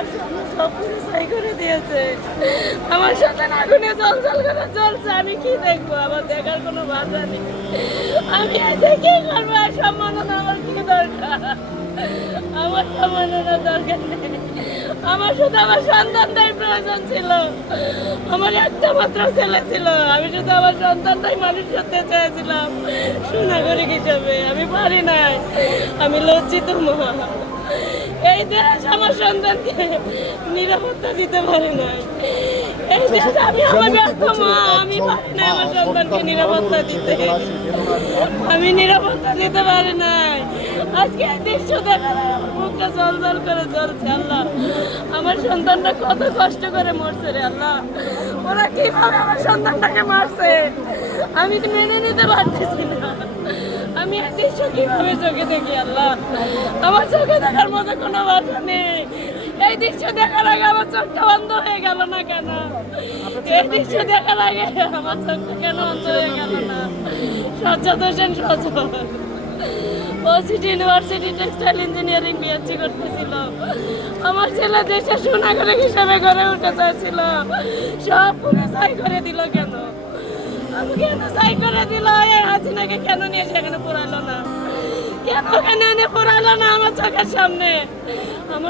আমার সামনে সব কিছু ছাই করে দিয়েছে। আমার সাথে আগুনে জ্বলজ্বল করে জ্বলছে। আমি কি দেখবো? আমার দেখার কোনো ভাষা নেই। আমি এসে কি করবো? আর সম্মাননা আমার কি দরকার? আমার সম্মাননার দরকার নেই। আমার শুধু আমার সন্তানটাই প্রয়োজন ছিল। আমার একটা মাত্র ছেলে ছিল। আমি শুধু আমার সন্তানটাই মানুষ করতে চেয়েছিলাম সুনাগরিক হিসাবে। আমি পারি নাই। আমি লজ্জিত মা। এই দেশ আমার সন্তানকে নিরাপত্তা দিতে পারে নাই। এই দেশ আমি আমার ব্যর্থ মা। আমি পারি নাই আমার সন্তানকে নিরাপত্তা দিতে। আমি নিরাপত্তা দিতে পারি নাই। আজকে এই দৃশ্য দেখার আমার মুখটা জল জল করে জ্বলছে। আল্লাহ, আমার সন্তানটা কত কষ্ট করে মরছে রে আল্লাহ। ওরা কিভাবে আমার সন্তানটাকে মারছে আমি তো মেনে নিতে পারতেছি না। আমি এই দৃশ্য কিভাবে চোখে দেখি আল্লাহ? আমার চোখে দেখার মতো কোনো ভাষা নেই। এই দৃশ্য দেখার আগে আমার চোখটা বন্ধ হয়ে গেল না কেন? এই দৃশ্য দেখার আগে আমার চোখটা কেন বন্ধ হয়ে গেল না? সজ্জাদ হোসেন সজল ও city university textile engineering BSc করতেছিল। আমার ছেলে দেশে সুনাগরিক হিসেবে গড়ে উঠে চাইছিল। সব পুরে ছাই করে দিল কেন? আমি কেন ছাই করে দিল? এই হাসিনাকে কেন নিয়ে সেখানে পড়াইলো না? কেন ওখানে এনে পড়াইলো না আমার চোখের সামনে? আমার